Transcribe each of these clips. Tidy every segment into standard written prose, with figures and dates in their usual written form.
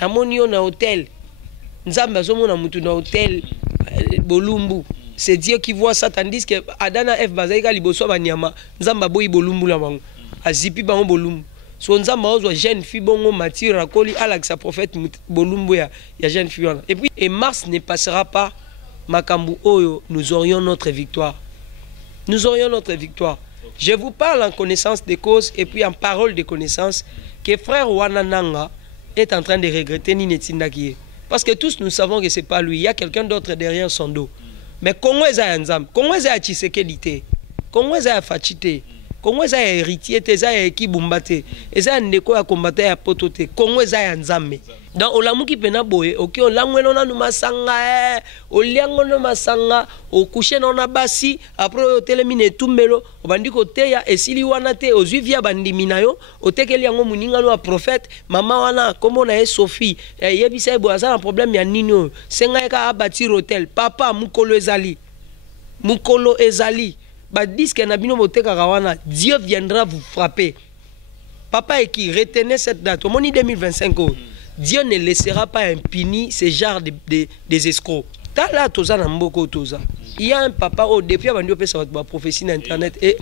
namoni yo na hôtel nzambe azomona mutu na hôtel bolumbu. C'est Dieu qui voit ça, tandis que Adana F Bazaïka liboso banyama nzamba boyi bolumbu la bango azipi bango bolumbu. So nzamba ozo jeune fille bongo Mathieu Rakoli Alexa prophète bolumbu ya jeune fille. Et puis et mars ne passera pas makambu oyo, nous aurions notre victoire. Nous aurions notre victoire. Je vous parle en connaissance des causes et puis en parole de connaissance que frère Wanananga est en train de regretter Ninetindaki. Parce que tous nous savons que c'est pas lui, il y a quelqu'un d'autre derrière son dos. Mais Congo est un Nzam, Congo est un Tshisekedi, Congo est un Fachite, Congo est un héritier, c'est un Ekibumbate, c'est un Ndeko à combattre à Potote, Congo est un Nzam. Dans Olamuki Penaboe, ok, Olangwena no masanga, Oliango no masanga, au coucher non abasi, après au télémine tumbelo, au bandiko teya, et sili wanate, aux uvia bandiminayo, au tekeliango muninga no prophète, maman wana, comme on a Sophie, et yebisa boaza un problème ya nino, sengaika a bâti hôtel, papa mukolo ezali, mukolo ezali, ba disque nabino moteka kawana, Dieu viendra vous frapper. Papa et qui retenez cette date, au moni 2025. Dieu ne laissera pas impuni ce genre des escrocs. Il y a un papa au depuis avant de faire sa prophétie sur internet et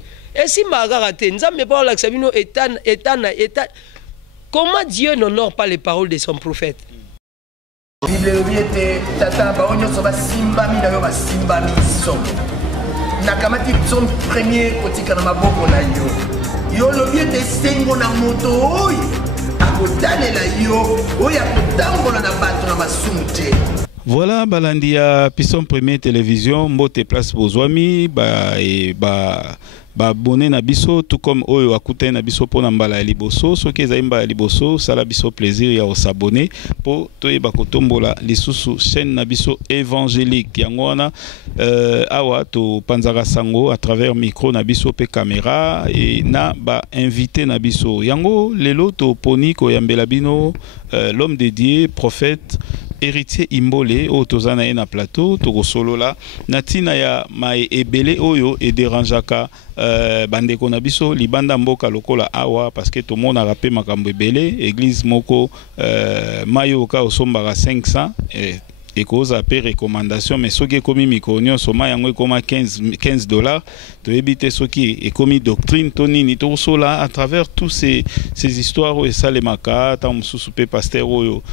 si Margarete nous avons pas l'accès comment Dieu n'honore pas les paroles de son prophète. Bible biete tata baonyo soba simba mi na yo ba simba mi so. Nakamati son premier kotika na maboko na yo. Yo lo biete sengo na moto oy. Akotalela yo oy akotambola na bato na masumte. Voilà, Balandia, Pisson Premier Télévision, Mbote Place Bozwami, abonné na biso, tout comme Oyo Akute na biso pour Nambala Liboso, ce qui est Mbala Liboso, ça la biso plaisir ya s'abonner pour Toye Bakotombola, les sous chaîne na biso évangélique, Yangwana, Awa to Panzara Sango à travers micro na biso pe caméra et na ba invité na biso. Yango lelo to poni ko yambela bino, l'homme dédié, prophète. Héritier Imbole au tozana na plateau togo solo la natina ya mai ebele oyo e dérangeaka bandeko na biso libanda mboka lokola awa parce que tout le monde a rappelé makambo ebele église moko mayoka osombaka 500 et cause à paix recommandation mais ce qui est commis micro soma yango koma $15 to éviter ce qui est commis doctrine toni ni to sola à travers tous ces histoires et ça les maka ta mususu pe pasteur oyo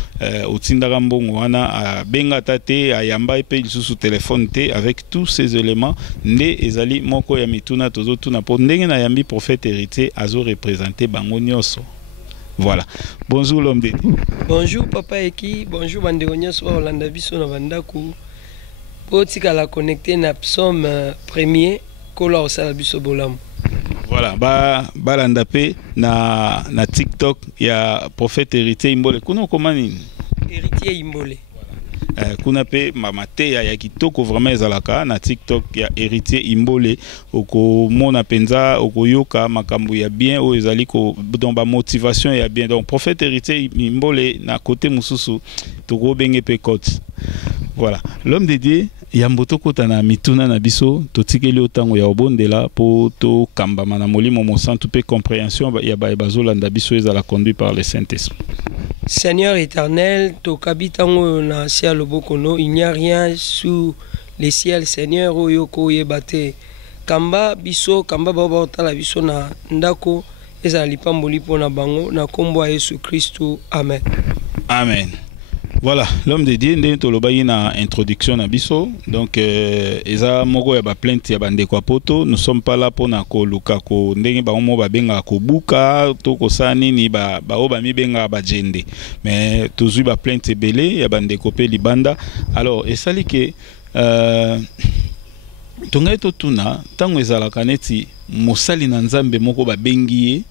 otindaka mbongo wana a benga tate ayamba pe sous téléphone te avec tous ces éléments ne ezali moko ya mituna tozo tuna po ndenge na yambi prophète héritier azo représenter bango nyoso. Voilà. Bonjour l'homme de Dieu. Bonjour papa Eki, bonjour Bandegogna so Olanda biso na bandaku. Potika la connecter na psaume premier kola osala biso bolam. Voilà, balanda pe na TikTok ya prophète héritier Imbole. Kuno komani? Héritier Imbole. Kuna pe mamate ya kitoko vraiment ezalaka na TikTok ya héritier Imbole oko mona penza oko yoka makambu ya bien o ezali ko dans ba motivation ya bien donc prophète héritier Imbole na côté mususu toko benge pe coach. Voilà, l'homme de Dieu yamboto kota na mituna na biso totikeli otango ya obondela po to kambama na molimo mo santu pe compréhension ya ba bazolanda biso ezala conduit par le Saint-Esprit. Seigneur éternel, tokabitango na ciel bokono, il n'y a rien sous les ciels, Seigneur oyoko yebate. Kamba biso, kamba baba otala biso na ndako, ezali pamboli pona bango na kombo ya Yesu Kristo. Amen. Amen. Voilà, l'homme de Dieu ndenge tolobayi na introduction na biso. Donc eza moko ya ba plainte ya bande kwa poto, nous sommes pas là pour na ko luka ko ndenge ba mo ba benga ko buka to ko sani ni ba oba mi benga ba jende. Mais tozui ba plainte belé ya bande ko pe libanda. Alors esali ke tongai to tuna tango ezala kaneti mosali na nzambe moko ba bengi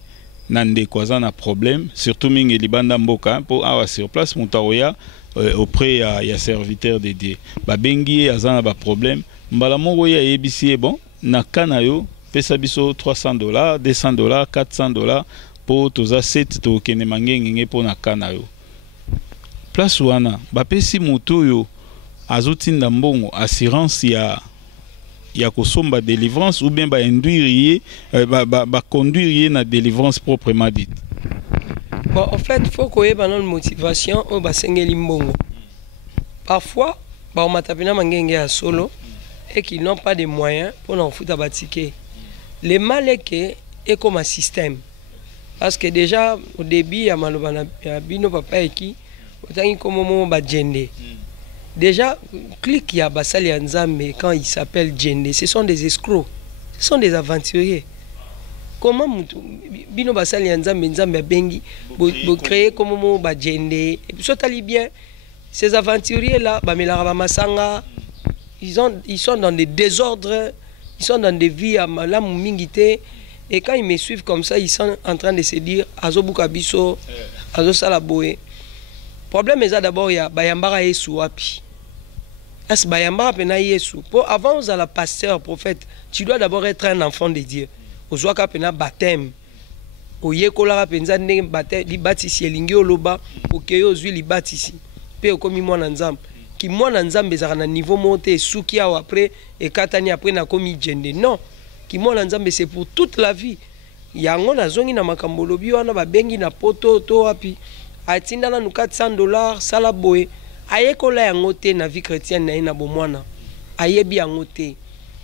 nande kwaza na problème surtout mingi libanda mboka pour awa sur place mutaoya auprès ya serviteur de Dieu ba bengi azana ba problème mbala moko ya yebisi bon na kana yo pesa biso $300 $200 $400 pour toza set to kene mangenge pour na kana yo place wana ba pesi moto yo azotinda mbongo assurance ya kosomba délivrance ou bien ba induire ba conduire na délivrance proprement dite. Bon, en fait, il faut qu'on ait une motivation au bassin limbongo. Parfois, on m'a tapé à solo et qu'ils n'ont pas de moyens pour en foutre à batiquer. Le mal est que est comme un système. Parce que déjà, au début, il y a Bino Papa et qui, déjà, clique il y a Basali Nzambe quand il s'appelle Djende, ce sont des escrocs, ce sont des aventuriers. Comment Bino Basali Nzambe Nzambe Bengi, vous créez comme Djende, et puis ça bien, ces aventuriers-là, ils sont dans des désordres, ils sont dans des vies à la mingité. Et quand ils me suivent comme ça, ils sont en train de se dire Azo Bukabiso, Azo Salaboe. Le problème est d'abord, il y a Bayambara Yesu Wapi. Est-ce Bayambara Pena Yesu? Avant, vous avez pasteur, prophète, tu dois d'abord être un enfant de Dieu. Au Zouaka Pena baptême. Au Yekolara Penza Neng baptême, li batisi elingi oloba, au Keyo Zui li batisi. Pe au komi moi nanzam. Qui moi nanzam bezara na niveau monté, souki ou après, et katani après na komi djende. Non. Qui moi nanzambe c'est pour toute la vie. Yango na zongi na makambolobi wana ba bengi na poto to api. Atinda na $400 sala boye. Ayekola yango te na vie chrétienne na ina bomwana. Ayebi yango te.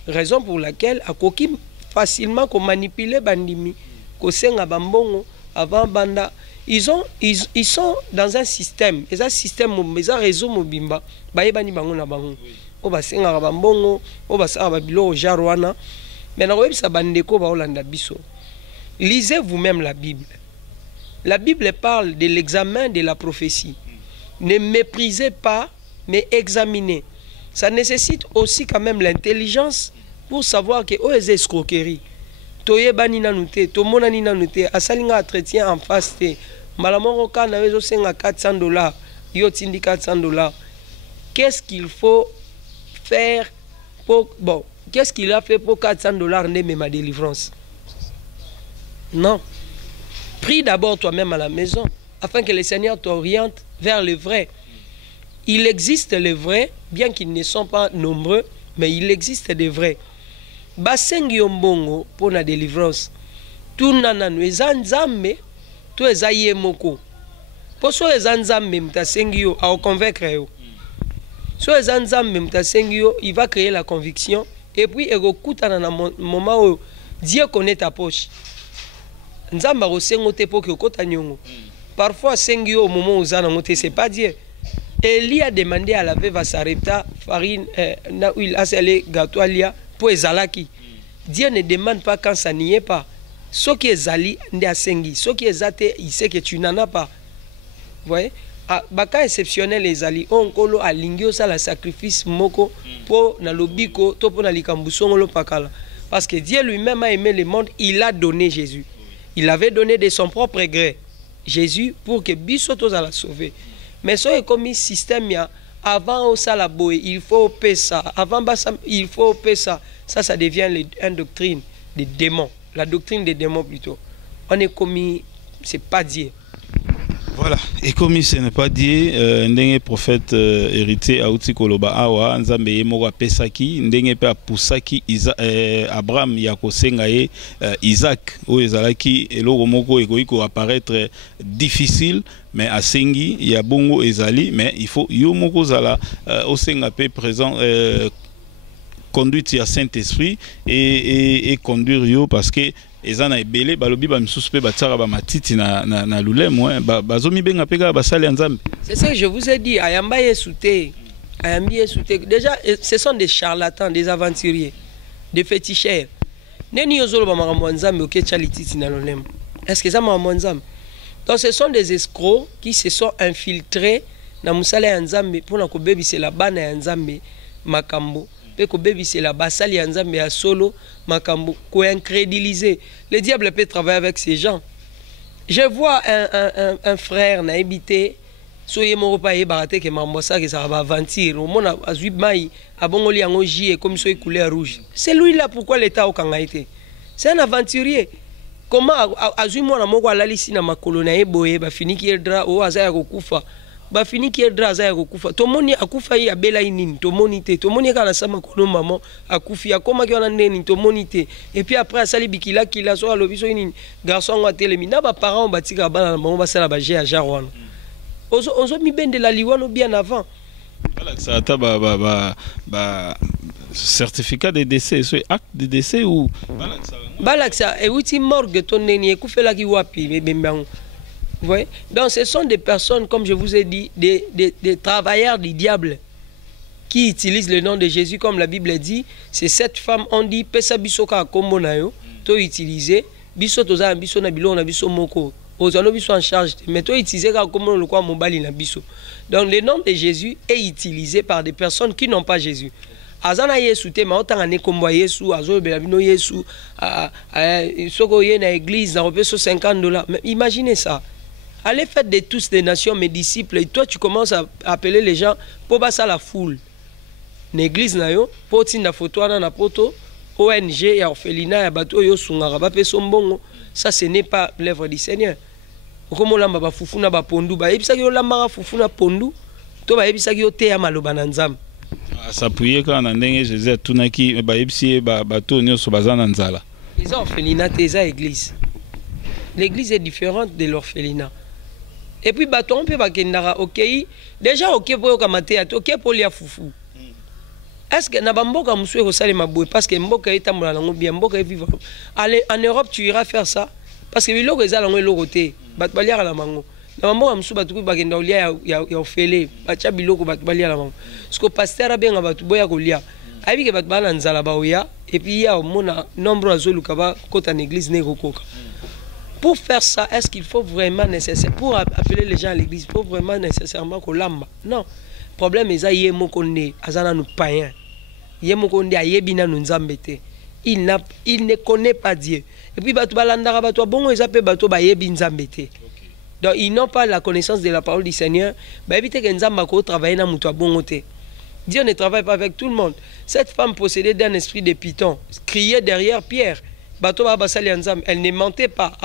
Raison pour laquelle akoki facilement ko manipuler bandimi, ko senga bambongo avant banda. Ils sont dans un système, et un système un réseau mobimba. Ba yebani bango na bango. O ba senga bambongo, o ba sa ba bilo jarwana. Lisez vous-même la Bible. La Bible parle de l'examen de la prophétie. Ne méprisez pas, mais examinez. Ça nécessite aussi quand même l'intelligence pour savoir que oh, les escroqueries. Toye banina nute, tomona nina nute, asalinga entretien en face te. Malamoro kana wezo senga $400, yo tindi $400. Qu'est-ce qu'il faut faire pour bon? Qu'est-ce qu'il a fait pour $400 n'est ma délivrance? Non. Prie d'abord toi-même à la maison, afin que le Seigneur t'oriente vers le vrai. Il existe les vrais, bien qu'ils ne sont pas nombreux, mais il existe des vrais. Basengi yombongo pour la délivrance. Tout nananu ezanzambe, tout ezaye moko. Pour so ezanzambe mtasengi yo a convaincre yo. So ezanzambe mtasengi yo, il va créer la conviction. Et puis, il y a un moment où Dieu connaît ta poche. Parfois, au moment où ce n'est pas Dieu. Élie a demandé à la veuve Sarepta, farine, huile, assalé, gâteau, pour ezalaki. Dieu ne demande pas quand ça n'y est pas. Ce qui est zali, ce qui est zate, il sait que tu n'en as pas. Vous voyez? Baka exceptionnel les ali onkolo alingio ça la sacrifice moko pour na lobiko to pour na likambusongolo pakala parce que Dieu lui-même a aimé le monde, il a donné Jésus. Il avait donné de son propre gré Jésus pour que biso tous à la sauver. Mais ça est comme un système ya avant au salaboy, il faut payer ça, avant basa il faut payer ça. Ça devient une doctrine des démons, la doctrine des démons plutôt. On est commis, c'est pas Dieu. Voilà, et comme ce n'est pas dit, ndenge prophète héritier Aouti Koloba Awa, Nzambe Yemora Pesaki, ndenge pe Pusaki, Abraham Yakosenga et Isaac, où Ezalaki, et l'Oromoko Egoïko apparaître difficile, mais à Sengi, il y a Bongo Ezali, mais il faut Yomoko Zala, Osenga pe présent. Conduite à Saint-Esprit et conduire yo parce que ezana ebele balobi ba msusupe batsara ba matiti na lulemo bazomi benga peka basali nzambe. C'est ça que je vous ai dit, ayamba yesute, ayambi yesute. Déjà ce sont des charlatans, des aventuriers, des féticheurs. Neni yozolo ba makambo nzambe okecha lititi na lulemo. Est-ce que ça makambo nzambe? Donc ce sont des escrocs qui se sont infiltrés na musala nzambe pour na kobebisa la bana nzambe makambo. C'est la basali ya nzambe ya solo makambo ko incrédibiliser. Le diable peut travailler avec ces gens. Je vois un frère na habité soye moko pa ye barate ke mambosa ke ça va aventure au mona azui mai abongoli yango ji comme soye couleur rouge. C'est lui là pourquoi l'état au kanga été. C'est un aventurier. Comment azui mona moko alalisi na makolo na eboye ba finiki dra o azaya kokufa ba fini ki draza ya kokufa tomoni akufa yi abela nini tomoni te tomoni kana sama kono maman akufi akoma ki wana ndeni tomoni te et puis après asali bikila kila so alobiso nini garçon ngwa telemi na ba parents batika bana na bango basala ba jeu à jarwana ozo mi bende la liwano bien avant voilà ça ata ba certificat de décès so acte de décès ou balaksa e wuti morgue ton neni ekufela ki wapi bembango. Vous voyez? Donc ce sont des personnes, comme je vous ai dit, des travailleurs du diable qui utilisent le nom de Jésus, comme la Bible dit. C'est cette femme, on dit, pesa bisoka kombo na yo, to utiliser, biso toza biso na bilo na biso moko, ozano biso en charge, mais to utiliser ka kombo le kwa mobali na biso. Donc le nom de Jésus est utilisé par des personnes qui n'ont pas Jésus. Azana Yesu te ma otanga ne kombo Yesu, azo bela bino Yesu, soko ye na église na repeso $50. Mais imaginez ça. Allez faire de tous les nations mes disciples et toi tu commences à appeler les gens pour passer la foule. L'église na yo, pour tinda photo na poto, ONG et orphelinat ya bato yo sungara ba pe sombongo. Ça ce n'est pas l'œuvre du Seigneur. Comme lamba ba fufuna ba pondu ba ebisa ki lamba fufuna pondu, to ba ebisa ki te ya maloba na nzambe. S'appuyer quand na ndenge Jésus atunaki ba ebisi ba bato nyoso bazana nzala. Les orphelinats teza église. L'église est différente de l'orphelinat. Et puis baton peut bakendara OK déjà OK pour kamate at OK pour lia fufu. Est-ce que na bamboka muswe ko sale maboué parce que mboka etambola nango bien mboka vivre. Allez en Europe tu iras faire ça parce que biloko ezala ngo lokoté bat balia la mango. Na bamboka musu batuku bakenda olia ya ofele bacha biloko bat balia la mango. Parce que pasteur abenga batu boya ko lia. Abi ke bat bana nzala ba oya et puis ya mona nombre azoluka ba kota na église ne kokoka. Pour faire ça, est-ce qu'il faut vraiment nécessaire pour appeler les gens à l'église, il faut vraiment nécessairement qu'on l'amba? Non. Le problème est que yémokonde azana nous païen. Yémokonde ayebina nous nzambete. Il ne connaît pas Dieu. Et puis batu balandara batu bongo ezape batu bayebi nzambete. Donc ils n'ont pas la connaissance de la parole du Seigneur. Ba éviter que nzamba ko travailler na mutu bongo te. Dieu ne travaille pas avec tout le monde. Cette femme possédée d'un esprit de python, criait derrière Pierre. Elle ne mentait pas.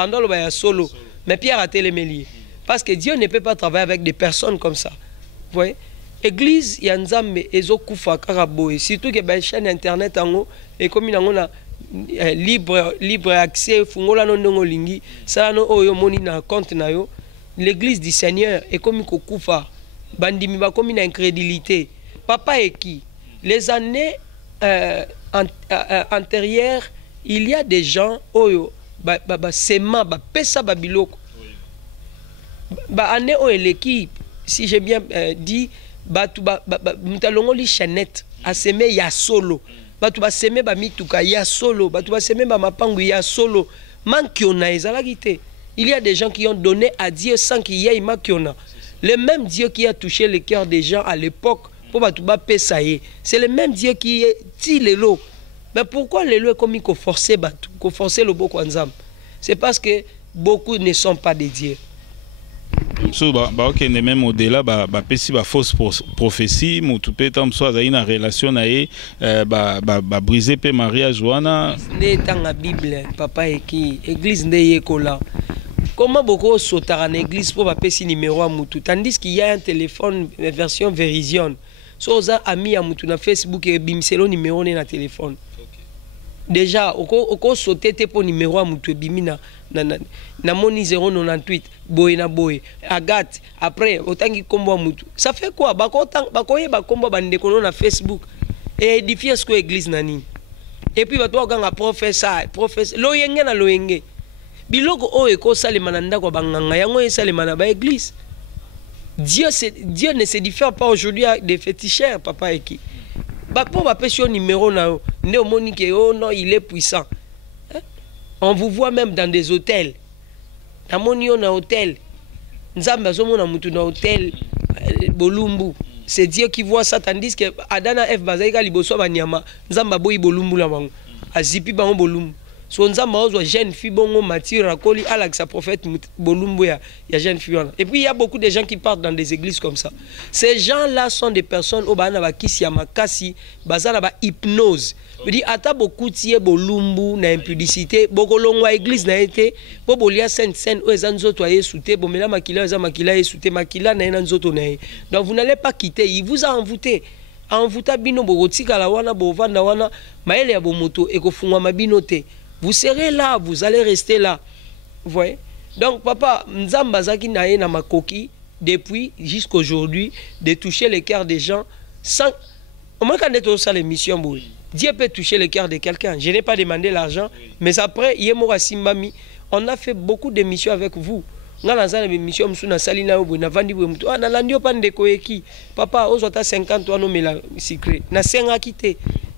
Solo. Mais Pierre a télémélié. Parce que Dieu ne peut pas travailler avec des personnes comme ça. Vous voyez? Église, il y a Nzambe, Ezo Kufa, Karaboé. Surtout que la chaîne internet, et comme il y a libre accès, Fungola non lingi, ça no oyo moni na compte na yo. L'église du Seigneur est comme Kufa. Bandimi ba comme une incrédulité. Papa et qui? Les années antérieures, il y a des gens oyo sema pesa babiloko ane o eleki si j'ai bien dit batu mutalongoli chanette a semé ya solo batu ba semé ba mituka ya solo batu ba semé ba mapangu ya solo mankiona ezalaki te. Il y a des gens qui ont donné à Dieu sans qu'il y ait mankiona. Le même Dieu qui a touché le cœur des gens à l'époque pour batu ba pesa ye, c'est le même Dieu qui est ti lelo. Mais pourquoi les lois comme il faut forcer le beau kwanzam? C'est parce que beaucoup ne sont pas des dieux. So ok même au-delà pesi fausse prophétie mutu pe tam so aza ina relation na ye briser pe mariage wana ne tanga Bible papa eki église nde yekola. Comment beaucoup sautara na église pour pesi numéro à mutu tandis qu'il y a un téléphone version Verizon. So za ami à mutu na Facebook et bimselo numéro na téléphone. Déjà, oko sauté pour numéro à mutu bimina na moni 098 boy na boy Agathe après otangi kombo mutu. Ça fait quoi? Bakoye bakombo bande kono na Facebook et édifier ce que église nani. Et puis bato ganga professeur loyenge na loyenge. Biloko o eko salema na ndako banganga yango esalema na ba église. Dieu ne se diffère pas aujourd'hui des féticheurs papa eki. Pour passer numéro na néomonique oh non il est puissant. On vous voit même dans des hôtels. Na moni na hôtel. Nzamba zomo na mutu na hôtel Bolumbu. C'est Dieu qui voit ça tandis que Adana F bazaika liboso ba nyama. Nzamba boyi Bolumbu la bango. Azipi bango Bolumbu. so nzamba ozwa jeune fille bongo mature akoli alakisa prophète bolumbu ya jeune fille. Et puis il y a beaucoup de gens qui partent dans des églises comme ça. Ces gens-là sont des personnes au bana bakisi ya makasi bazala ba hypnose. Je dis ata beaucoup tie bolumbu na impudicité bokolongwa église na été bo bolia sainte o ezanzoto aye souté bomela makila eza makila souté makila na ena nzoto na. Donc vous n'allez pas quitter, il vous a envoûté. Envoûta bino bogotika la wana bovanda wana maele ya bomoto ekofungwa mabino te. Vous serez là, vous allez rester là. Vous voyez? Donc papa nzamba zaki na ye na makoki depuis jusqu'aujourd'hui de toucher le cœur des gens sans au moins quand on est sur l'émission boui. Dieu peut toucher le cœur de quelqu'un. Je n'ai pas demandé l'argent, mais après Yemora Simbami, on a fait beaucoup d'émissions avec vous. Papa, aux 50 ans, secret.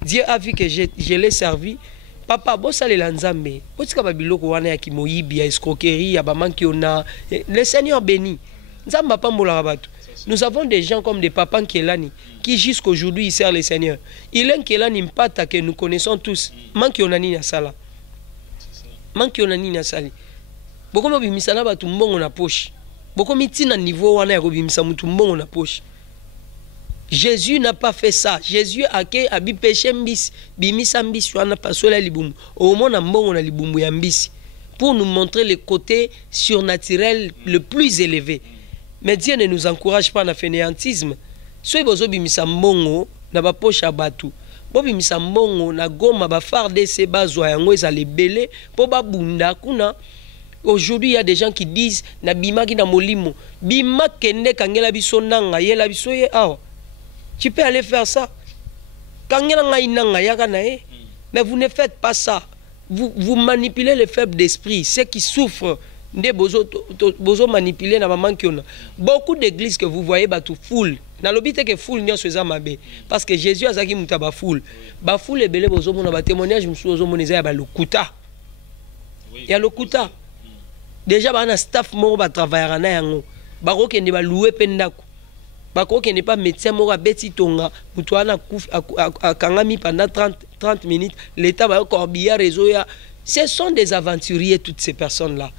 Dieu a vu que je l'ai servi. Papa, le Seigneur bénit. Nous avons des gens comme des papas Kelani qui jusqu'aujourd'hui ils servent le Seigneur. Il est Kelani Mpata que nous connaissons tous. Manki onani na sala. Manki onani na sali. Beaucoup de misala ba tumbongo na poche. Beaucoup mitina niveau wana ya kobimisa mutumbongo na poche. Jésus n'a pas fait ça. Jésus a ke abi péché mbisi bimisa mbisi wana pasola libumu. Au moins na mbongo na libumu ya mbisi pour nous montrer le côté surnaturel le plus élevé. Mais Dieu ne nous encourage pas à fainéantisme. Si vous avez mis mbongo na ba poche à batu, bobi misa mbongo na goma ba farde se bazwa yango ezale belé po ba bunda kuna. Aujourd'hui il y a des gens qui disent na bima ki na molimo, bima kende kangela biso nanga yela biso ye awa. Tu peux aller faire ça. Kangela nga inanga yaka na e. Mais vous ne faites pas ça. Vous manipulez les faibles d'esprit, ceux qui souffrent. Bozo manipuler na maman kiona. Beaucoup d'églises que vous voyez ba tout foule. Na lobite que foule nyo seza mabe parce que Jésus azaki muta ba foule. Ba foule ebele bozo mona ba témoignage musu bozo moneza ya ba lokuta. Ya lokuta. Déjà ba na staff mo ba travailler na yango. Ba ko kende ba louer pendako. Ba ko kende pas médecin mo ba beti tonga mutu ana kangami pendant 30 minutes l'état ba corbillard réseau ya. Ce sont des aventuriers toutes ces personnes là.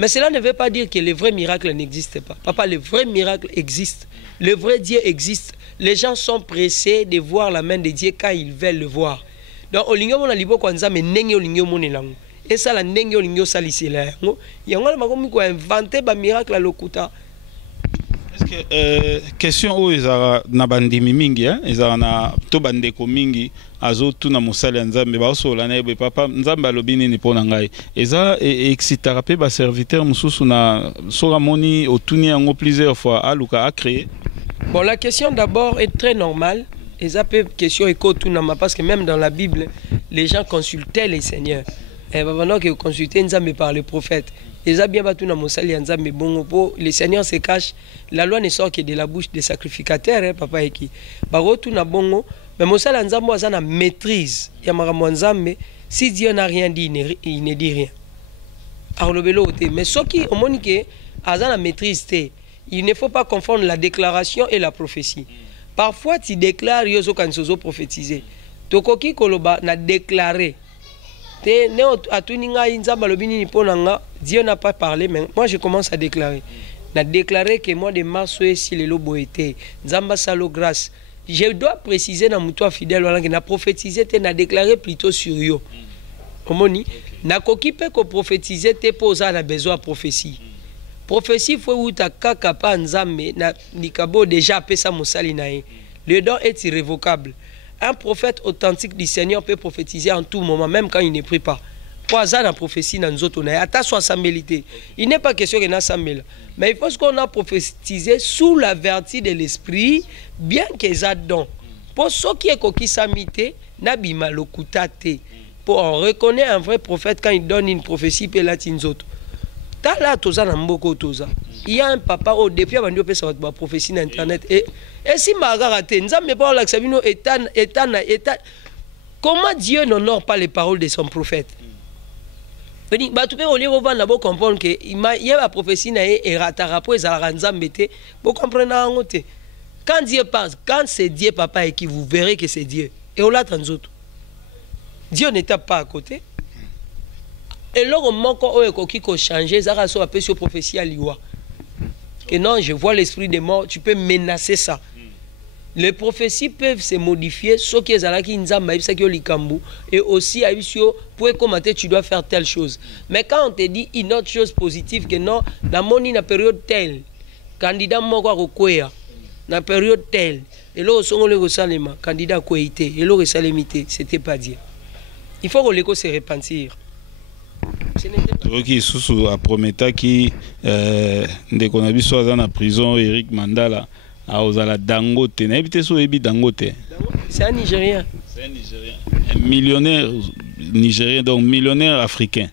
Mais cela ne veut pas dire que le vrai miracle n'existe pas. Papa, le vrai miracle existe. Le vrai Dieu existe. Les gens sont pressés de voir la main de Dieu quand ils veulent le voir. Donc, au lingyo mona libo kwanza me nenge au lingyo mona lango. Et ça la nenge au lingyo salisela yango. Yango la makomi ko inventer ba miracle à lokuta. Est-ce que question o ezara na bandimi mingi ezara na to bandeko mingi azo tuna mosali nzambe ba osola na ebe papa nzambe alobini ni pona ngai eza excitera pe ba serviteur mususu na sora moni otuni yango plusieurs fois aluka a créé. Bon, la question d'abord est très normale. Et ça peut question écho tout parce que même dans la Bible les gens consultaient les seigneurs. Et maintenant que consulter nzambe par les prophètes. Les seigneurs se cachent. La loi ne sort que de la bouche des sacrificateurs, papa eki. Barotu na bongo, mais mosala nzambo azana maîtrise. Yamaramu nzambe, si Dieu n'a rien dit, il ne dit rien. Mais ce qui au monique azana maîtrise te, il ne faut pas confondre la déclaration et la prophétie. Parfois tu déclares yozo kansozo prophétiser. Tokoki koloba na déclarer. Dieu n'a pas parlé, mais moi je commence à déclarer. Je déclaré que moi de mars si les lobos étaient Zamba salo grâce. Je dois préciser dans mon toi fidèle que na prophétisé te na déclaré plutôt sur yo. Omoni na kokipe ko prophétiser te posa na besoin de prophétie. Prophétie faut ou ta kaka pa nzambe na nikabo déjà pesa mosali nae. Le don est irrévocable. Un prophète authentique du Seigneur peut prophétiser en tout moment, même quand il ne prie pas. Pour ça, la prophétie dans nous autres, il n'est pas question qu'il y ait une mais il faut qu'on a prophétisé sous la vertu de l'esprit, bien qu'ils aient don. Pour ceux qui est coquille samité, n'abima le kutate. Pour on reconnaît un vrai prophète quand il donne une prophétie, puis là, il y a un papa au depuis avant de faire sa prophétie sur internet et si Margarete nous avons pas l'accès comment Dieu n'honore pas les paroles de son prophète. Beni ba tu peux au lieu de bon comprendre que il y a la prophétie na et ratarapo et za nzambe te vous comprenez en côté quand Dieu parle quand c'est Dieu papa et qui vous verrez que c'est Dieu et on l'attend autres. Dieu n'était pas à côté. Et là, on a changé, ça a appelé sur prophétie à l'Iwa. Que non, je vois l'esprit des morts, tu peux menacer ça. Les prophéties peuvent se modifier, ce qui est à la et aussi pour commenter, tu dois faire telle chose. Mais quand on te dit une autre chose positive, que non, dans la période telle, candidat moko akokwea na période telle et là on le resalema candidat akoité et le resalemité c'était pas dire. Il faut que l'éco se repentir. Ok, sous a prometa qui ndeko na biso aza na prison Eric Mandala a ozala Dangote na ebité so ebi Dangote. C'est un Nigérien. C'est un Nigérien. Un millionnaire nigérien, donc millionnaire africain.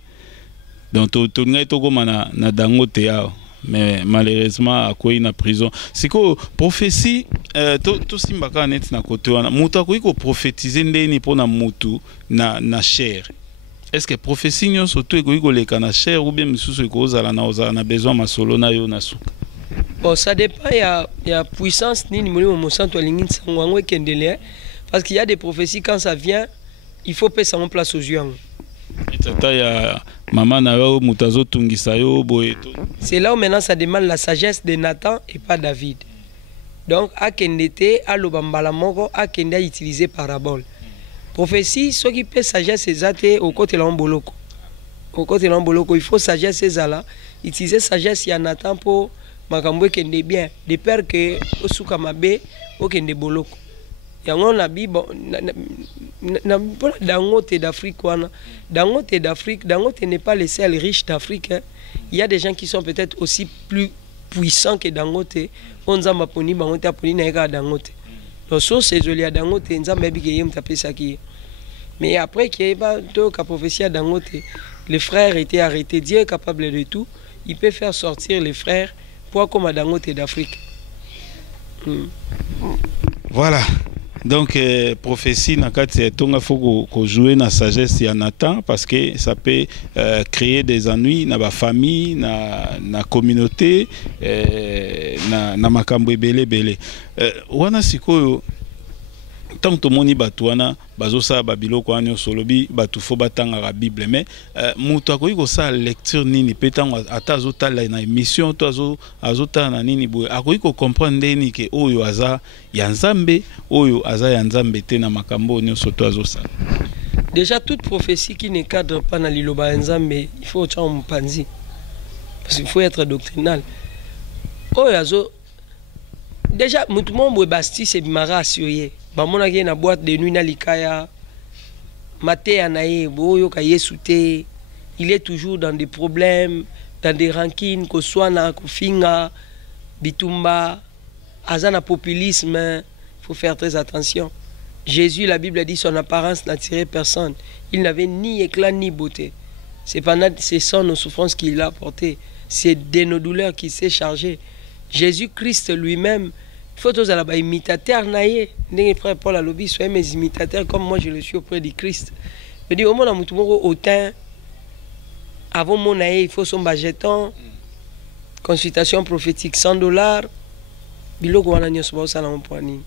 Donc tout ngai to koma na Dangote a. Mais malheureusement, à quoi il est en prison. C'est que prophétie, tout simbaka net na côté wana. Mutu akoi ko prophétiser ndeni pona mutu na chair. Est-ce que prophétie nyo surtout ekoi ko leka na chair ou bien misusu ko ozala na besoin masolo na yo na suka? Bon, ça dépend il y a puissance ni mulimo mosanto alingi sangwango ekendele parce qu'il y a des prophéties quand ça vient, il faut payer sa place aux yeux. C'est là où maintenant ça demande la sagesse de Nathan et pas David. Donc, Akendete, Alobambala Moko, Akenda utiliser parabole. Prophétie, ce qui peut sagesse, c'est au côté de l'amboloko. Au côté de l'amboloko, il faut sagesse, c'est là. Utiliser sagesse, il y a Nathan pour Makambo Kende bien. De peur que Osukamabe, Okende Boloko. Yango na bibo na Dangote d'Afrique Dangote d'Afrique, Dangote n'est pas le seul riche d'Afrique. Il y a des gens qui sont peut-être aussi plus puissants que Dangote. On zamba poni bangote poni na eka Dangote. Donc so c'est joli à Dangote nzamba bi keye mtape saki. Mais après qu'il y ait pas de prophétie à Dangote, les frères étaient arrêtés. Dieu est capable de tout. Il peut faire sortir les frères pour comme à Dangote d'Afrique. Voilà. Donc, prophétie, il faut jouer la sagesse et Nathan parce que ça peut créer des ennuis dans la famille, dans la communauté, dans la makambo belé. Wana sikoyo tant que moni batouana bazosa babilo ko anyo solobi batufo batanga la Bible mais mutu akoyi ko sa lecture nini petango ata azotala na émission to azotala na nini boye akoyi ko comprendre ni ke oyo aza ya Nzambe oyo aza ya Nzambe te na makambo nyonso to azosa. Déjà toute prophétie qui ne cadre pas na liloba Nzambe, il faut tcha mpanzi. Parce qu'il faut être doctrinal. Oyo azo déjà mutu mombo basti c'est bimara assuré. Bamona qui na boîte de nuit na likaya maté anaye boyo ka yesute, il est toujours dans des problèmes, dans des rankines ko swana ko finga bitumba azana populisme, il faut faire très attention. Jésus, la Bible dit son apparence n'attirait personne, il n'avait ni éclat ni beauté. C'est pendant c'est sans nos souffrances qu'il a porté, c'est de nos douleurs qu'il s'est chargé. Jésus-Christ lui-même, il faut tous aller imitateur naïe. N'est frère Paul Alobi, soyez mes imitateurs comme moi je le suis auprès du Christ. Je dis au moins à autant avant mon naïe, il faut son budgeton, consultation prophétique $100. Biloko wana nyoso ba sala mpwani.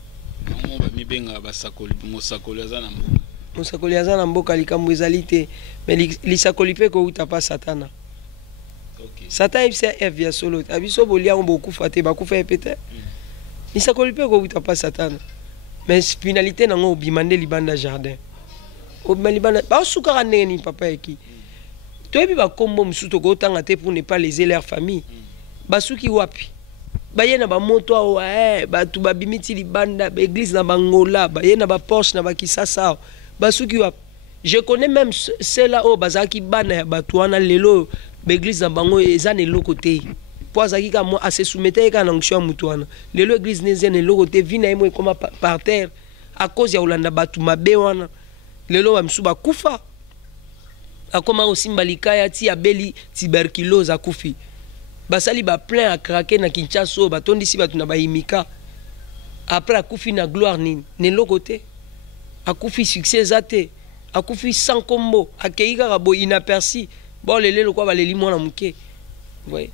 Mosakoli aza na mboka likambo ezali te, mais lisakoli pe ko uta pa satana. Satan c'est via solo. Abiso bolia on beaucoup faté ba kufa epete. Lisakoli pe ko uta pa satana. Mais finalité nango bimande libanda jardin. Obima libanda ba sukara neni papa eki. Toyebi ba kombo msuto ko tanga te pour ne pas léser leur famille. Basuki wapi? Bayena ba moto batu babimiti libanda ba église na bangola bayena ba Porsche na ba kisasa basuki wapi? Je connais même ceux-là au bazaki bana ya batu wana lelo ba église na bango ezane lokote poazaki ka moi assez soumettre ka na onction mutu wana lelo église nezene lokote vina emo comme par terre à cause ya ulanda batu mabe wana lelo ba msuba kufa akoma osimbalika ya ti abeli tuberculose akufi. Basali ba plein à craquer na Kinshasa ba tondisi batu na ba imika après akufi na gloire ni ne lokote akufi succès zate akufi sans combo akeika rabo inaperçu bon lelo quoi ba leli mona muke. Voyez,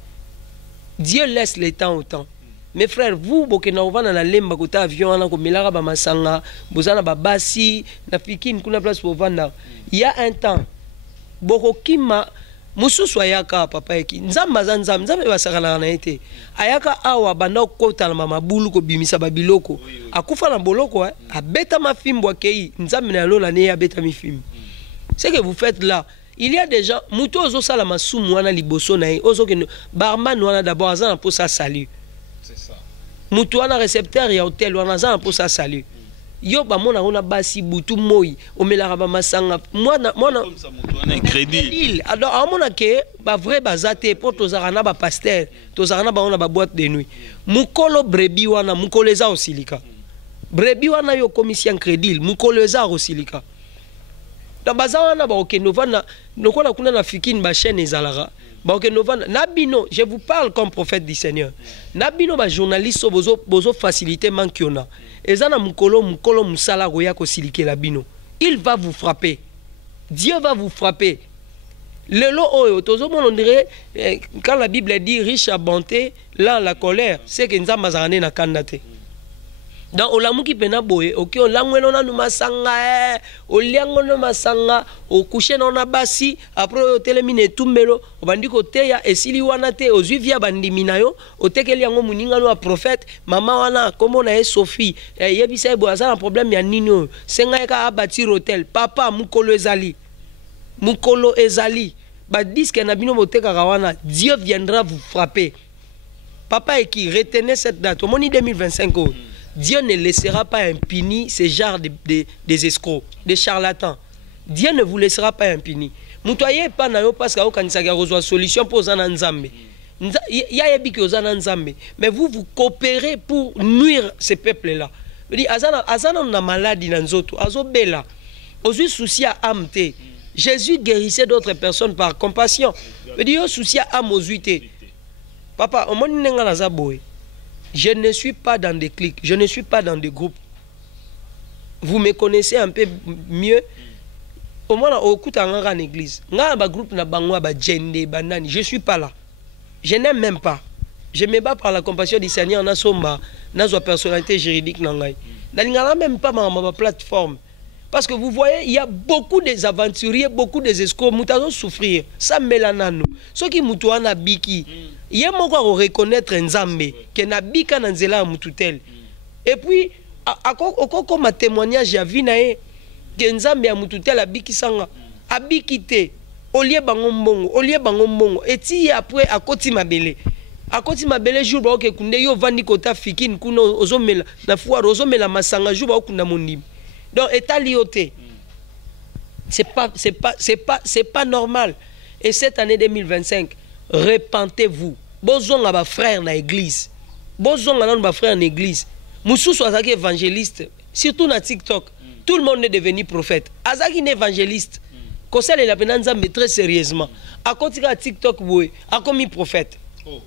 Dieu laisse le temps au temps. Mes frères, vous bokena ovana na lemba kota avion na ko melara ba masanga bozana ba basi na pikine kuna place pour vanda. Il y a un temps boko kima mususu ayaka papa eki nzamba za nzambe basakana na ete ayaka awa banda kota na mabulu ko bimisa babiloko akufa na boloko abeta mafimbo akei nzambe na lola ne abeta mifimbo. C'est que vous faites là, il y a des gens muto ozo sala masumu wana liboso na ozo ke barman wana d'abord azana pour ça salut. C'est ça. Muto wana récepteur ya hôtel wana azana pour ça salut. Yo ba mona ona basi butu moi omelaka ba masanga mwana comme ça muto wana crédit. Alors amona ke ba vrai bazate pour tozarana ba pasteur tozarana ba ona ba boîte de nuit. Mukolo brebi wana mukoleza osilika. Brebi wana yo commission crédit mukoleza osilika. Na bazawana ba okenovana nokola kuna na fikine ba chaîne ezalara. Ba okenovana nabino, je vous parle comme prophète du Seigneur. Nabino ba journaliste bozo faciliter mankiona. Ezana mukolo musala goya ko silike la bino. Il va vous frapper. Dieu va vous frapper. Lelo oyo tozo mon on dirait quand la Bible dit riche à bonté, là la colère, c'est que nzamba zarane na kandate. Dans olamuki pena boye, ok olangwelo na numasanga oliango no masanga okuche na basi après otelemine tumbelo obandiko teya esili wana te ozuvia bandimina yo otekeli yango muninga no prophète mama wana kombo na Sophie yebisa ebo azana problème ya nini senga eka abati hotel papa mukolo ezali ba disque na bino boteka wana Dieu viendra vous frapper. Papa et qui retenez cette date au moni 2025 Dieu ne laissera pas impuni ce genre des escrocs, des charlatans. Dieu ne vous laissera pas impuni. Mutoye pas na yo parce que okanisa ga reçoit solution pour zana nzambe. Ya yebiki ozana nzambe, mais vous coopérez pour nuire ces peuples là. Je dis azana na maladie na nzoto, azobela. Ozui souci à âme te. Jésus guérissait d'autres personnes par compassion. Je dis yo souci à âme ozuité. Papa, on moni nenga na zaboé. Je ne suis pas dans des clics, je ne suis pas dans des groupes. Vous me connaissez un peu mieux. Au moins, au coup en église, groupe na bangwa ba jende banani, je suis pas là. Je n'aime même pas. Je me bats par la compassion du Seigneur na somba, na zo personnalité juridique nangai. Na même pas ma plateforme. Parce que vous voyez, il y a beaucoup des aventuriers, beaucoup des escrocs, mutazo souffrir. Ça melanano. Ceux qui mutuana biki. Il y a mon reconnaître nzambe que na bika na nzela mututel. Et puis comme ma témoignage ya vinae que nzambe ya mututel abiki sanga abikite olie bango mbongo et ti après akoti mabele jour ba ke kunde yo vandi kota fikine kuno ozomela na fuaro ozomela masanga jour ba okunda mondim. Donc état lioté. C'est pas normal. Et cette année 2025, repentez-vous. Bozonga ba frère na église. Bozonga na ba frère na église. Mususu azaki évangéliste, surtout na TikTok. Tout le monde est devenu prophète. Azaki ne évangéliste. Kosel la penanza mais très sérieusement. A kotika TikTok boy, a commis prophète. Oh.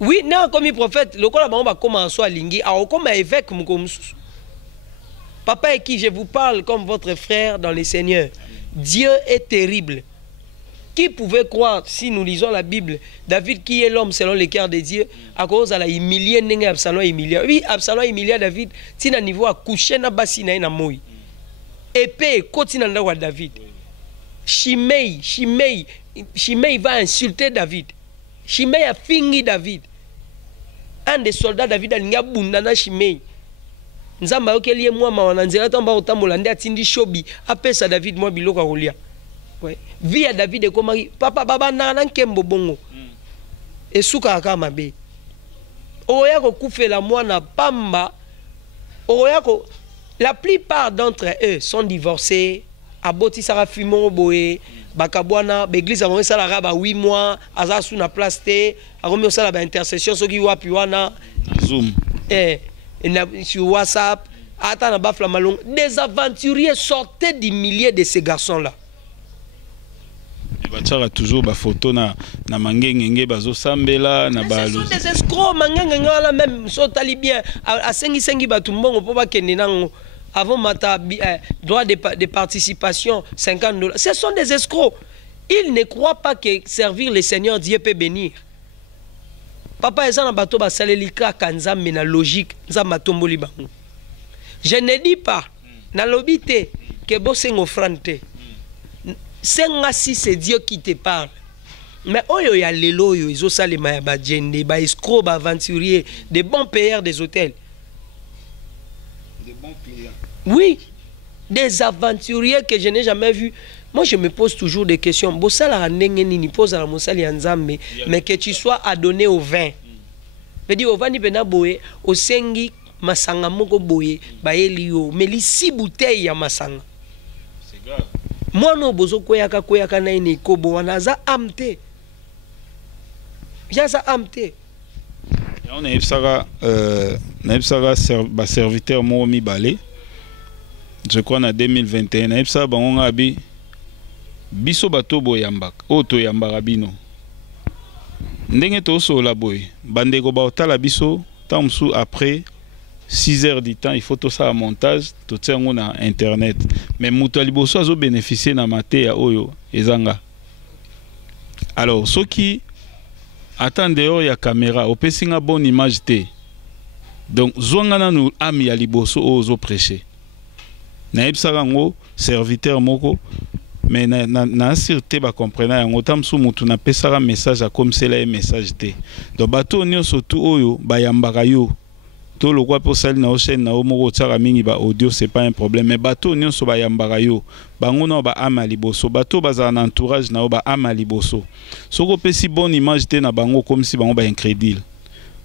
Oui, na commis prophète, le kola ba commencer à lingi, a comme évêque muko mususu. Papa et qui je vous parle comme votre frère dans le Seigneur. Dieu est terrible. Qui pouvait croire, si nous lisons la Bible, David qui est l'homme selon le cœur de Dieu, à cause de la humilier, n'est Absalom humilié. Oui, Absalom humilié David, si na niveau à coucher na basi na moi. Épée, continue na David. Shimei va insulter David. Shimei a fini David. Un des soldats David a linga bundana Shimei. Nzamba okeli moi mawana nzela tamba otambola ndi atindi shobi apesa David moi biloko kolia. Ouais. Vie à David comme papa baba na nkembo bongo. Esuka kama be. Oya ko kufela mwana pamba. Oya ko la plupart d'entre eux sont divorcés. Aboti sara fimo boye bakabwana l'église a commencé à raba 8 mois aza sous na place té a commencé à la intercession soki wapi wana Zoom sur WhatsApp, des aventuriers sortaient du milieu de ces garçons-là. Toujours des photos na mangengenge bazo sambela na ba. Ce sont des escrocs mangengenge la même so talibien a sengi batumbongo po ba kende nango avant mata droit de participation $50. Ce sont des escrocs. Ils ne croient pas que servir le Seigneur Dieu peut bénir. Papa ezana bato ba salelika kanzambe na logique nzamba tomboli bango. Je ne dis pas na lobité que bosengo frante. Senga si c'est Dieu qui te parle. Mais oyo ya lelo yo izo salema ya ba jende, ba escroc, ba aventurier, des bons payeurs des hôtels. Des bons clients. Oui, des aventuriers que je n'ai jamais vus. Moi, je me pose toujours des questions. Bossala nini pose la mosali nzambe, mais que tu sois adonné au vin. Je dis au vin ni bena boye, au sengi masanga moko boye, ba elio, mais li 6 bouteilles ya masanga. C'est grave. Moi no bozo koyaka na ine kobo wana za amte. Ya za amte. On a ba serviteur mo mi balé. Je crois en 2021 na epsa bango ngabi biso bato boyambaka oto yambaka bino. Ndenge to so la boy, bandeko ba otala biso tamsu après 6 heures du temps, il faut tout ça à montage, tout ça on a internet. Mais mutu liboso azo bénéficier na mate ya oyo ezanga. Alors ceux qui attendent dehors ya caméra, au pesinga bonne image té. Donc zwangana nu ami ya liboso ozo prêcher. Na ebsaka ngo serviteur moko mais na sûreté ba comprendre yango tamsu mutu na pesaka message a comme c'est là un message té. Donc bato nyonso tout oyo bayambaka yo. To lo kwa po sali na chaîne na moko tsaka mingi ba audio c'est pas un problème mais bato nyonso bayambaka yo. Bango na ba ama liboso bato baza na entourage na ba ama liboso. Soko pesi bonne image té na bango comme si bango ba incrédule.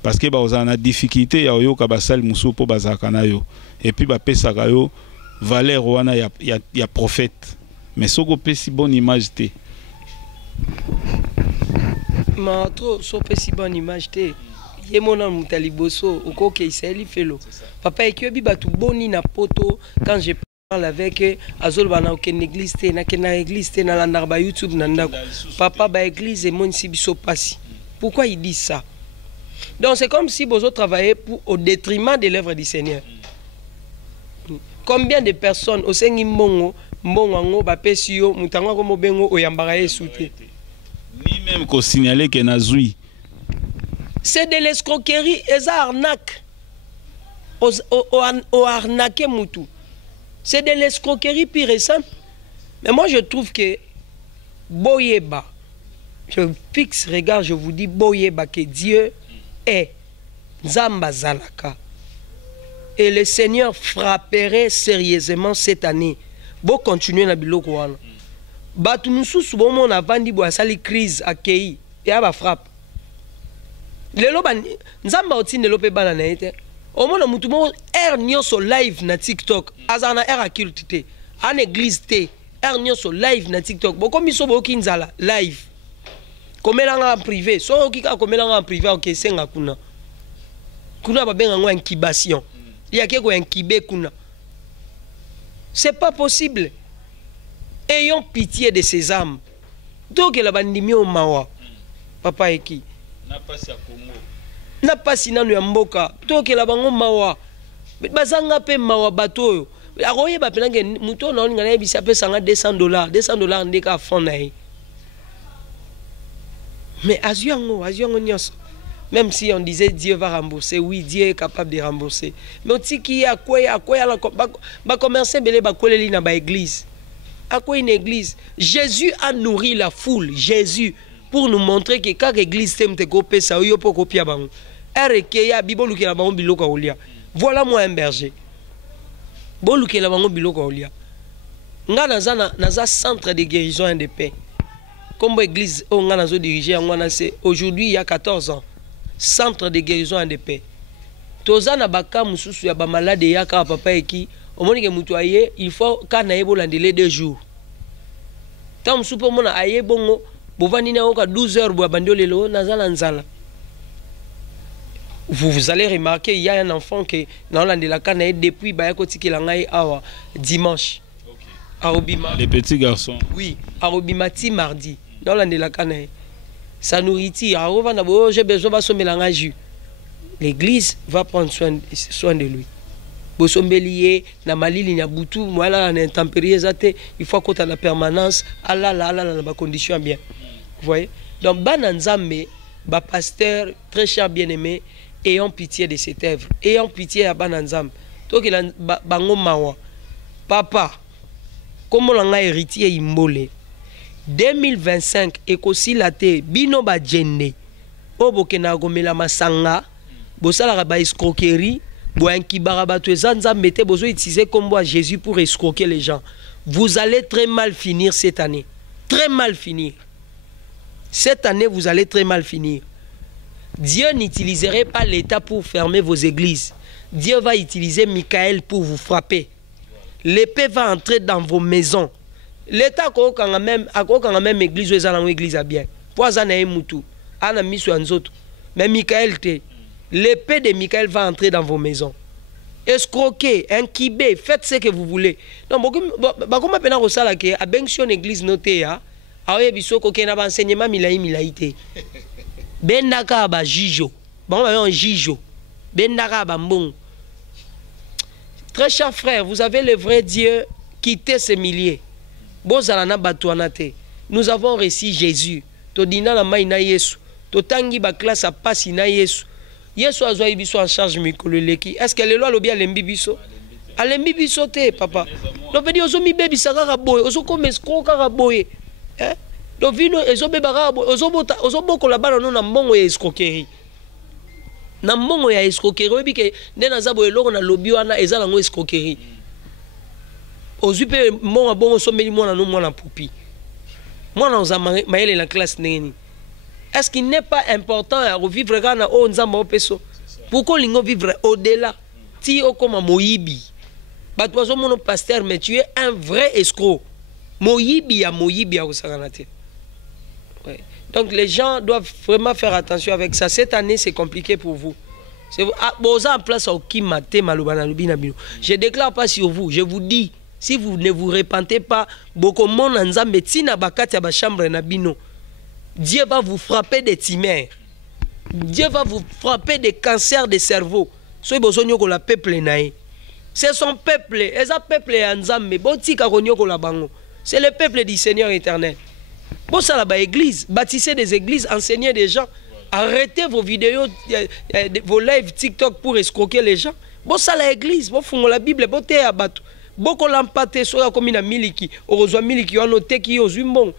Parce que ba oza na difficulté ya yo ka basali musu po bazaka na yo. Et puis ba pesaka yo valeur wana ya prophète. Mais soko pesi bonne image té. Ma trop so pesi bonne image té. Ye mona mutaliboso oko ke iseli felo. Papa ekiobi batu boni na poto quand je parle avec azol bana ke l'église té na ke na église té na landar ba YouTube na ndako. Papa ba église et mon sibiso pasi. Pourquoi il dit ça? Donc c'est comme si bozo travaillait au détriment de l'œuvre du Seigneur. Combien de personnes au sengi mbongo ngo ba pesio mutango ko mobengo oyambara esouté. Ni même ko signaler que nazui. C'est de l'escroquerie et ça arnaque. Au arnaquer moutou. C'est de l'escroquerie pire et simple. Mais moi je trouve que Boyeba, je fixe, regarde, je vous dis Boyeba que Dieu est Zamba Zalaka. Et le Seigneur frapperait sérieusement cette année. Bon continuer na biloko wana. Batu nususu bon mon avandi bo asali crise akei et aba frappe. Lelo ba nzamba otinde lope bana na ete. Omona mutu mo nyonso live na TikTok. Azana akiltite. An église te. Nyonso live na TikTok. Boko miso boki nzala live. Komelanga en privé. So okika komelanga en privé ok senga kuna. Kuna ba benga ngo incubation. Il y a quelque incubé kuna. C'est pas possible. Ayons pitié de ces âmes. Donc la bandimi au mawa. Papa eki. Na pasi ya Congo. Na pasi nanu ya mboka. Donc la bango mawa. Bazanga pe mawa bato. Aroye ba penange muto na oninga na ebisa pe sanga $200. $200 ndeka fond na ye. Mais azuango nyos. Même si on disait Dieu va rembourser, oui, Dieu est capable de rembourser. Mais on dit qu'il y a quoi va commencer à coller dans l'église. À quoi une église? Jésus a nourri la foule, Jésus, pour nous montrer que quand l'église t'aime te copier ça, il faut copier bango. Voilà moi un berger. Boluke la bango biloko olia. Nga naza centre de guérison et de paix. Comme l'église on a dirigé aujourd'hui il y a 14 ans. Centre de guérison et de paix. Tozana baka mususu ya ba malade ya ka papa eki omoni ke mutu aye il faut kana yebo landele 2 jours. Tam supo mona aye bongo bovani na oka 12 heures bo bandolelo nazala nzala. Vous allez remarquer il y a un enfant qui na landela kana depuis ba yakoti kilangai awa dimanche. OK. Arobima. Les petits garçons. Oui, arobimati mardi. Dans landela kana sa nourriture, j'ai besoin de son jus. L'église va prendre soin de lui. Bosombelier, na malili na butu, voilà na intempérie zate, il faut qu'on ait la permanence, Allah la condition bien. Vous voyez? Donc bananzambe, ba pasteur très cher bien-aimé, ayons pitié de cette œuvre. Ayons pitié à bananzambe. Donc il a bango mawa. Papa, comment on a héritier imbole? 2025 ekosila te bino ba jende o bokena gomela masanga bosala ba escroquerie bo inkibara bato ezanzambe te bozo utiliser comme à Jésus pour escroquer les gens. Vous allez très mal finir cette année. Très mal finir. Cette année, vous allez très mal finir. Dieu n'utiliserait pas l'État pour fermer vos églises. Dieu va utiliser Michael pour vous frapper. L'épée va entrer dans vos maisons. L'État a même église, église à bien. Mais Michael, l'épée de Michael va entrer dans vos maisons. Escroquer, incuber, faites ce que vous voulez. Donc, comment on peut dire que à église notée, aoye bisoko ke na ba enseignement milaïté. Bendaka ba jijo. Bon ba jijo. Bendaka ba mbong. Très chers frères, vous avez le vrai Dieu, quittez ces milliers. Bozalana batuanate. Nous avons reçu Jésus. Todina na mai na Yesu. Totangi ba classe a passi na Yesu. Yesu azwa biso en charge mikoleleki. Est-ce que les lois lobi alembi biso? Alembi biso te papa. Donc veut dire ozo mi bebi sakaka boy, ozo comme escroc kaka boy. Hein? Donc vino ezo bebara ozo boko la bana no na mbongo ya escroquerie. Na mbongo ya escroquerie obi ke ndena zabo eloko na lobi wana ezala ngo escroquerie. Ozu pe mbongo bongo someli mwana no mwana pupi. Mwana oza maele la classe neni. Est-ce qu'il n'est pas important à revivre Ghana au Nzamba Peso? Pourquoi l'ingo vivre au-delà? Ti o comme Moïbi. Batouazo mon pasteur, mais tu es un vrai escroc. Moïbi à Osaganate. Ouais. Donc les gens doivent vraiment faire attention avec ça. Cette année, c'est compliqué pour vous. Je ne déclare pas sur vous, je vous dis, si vous ne vous repentez pas, beaucoup de monde en Zambie, chambre nabino. Dieu va vous frapper des tumeurs. Dieu va vous frapper des cancers de cerveau. C'est son peuple. C'est le peuple du Seigneur éternel. Bon, ça là-bas, église. Bâtissez des églises, enseignez des gens. Arrêtez vos vidéos, vos lives TikTok pour escroquer les gens. Bon, ça l'église. Bon, font la Bible. Bon, t'es abattu. Bon, qu'on l'empate soit comme une miliki. Heureusement, miliki, on a noté qui est aux humains.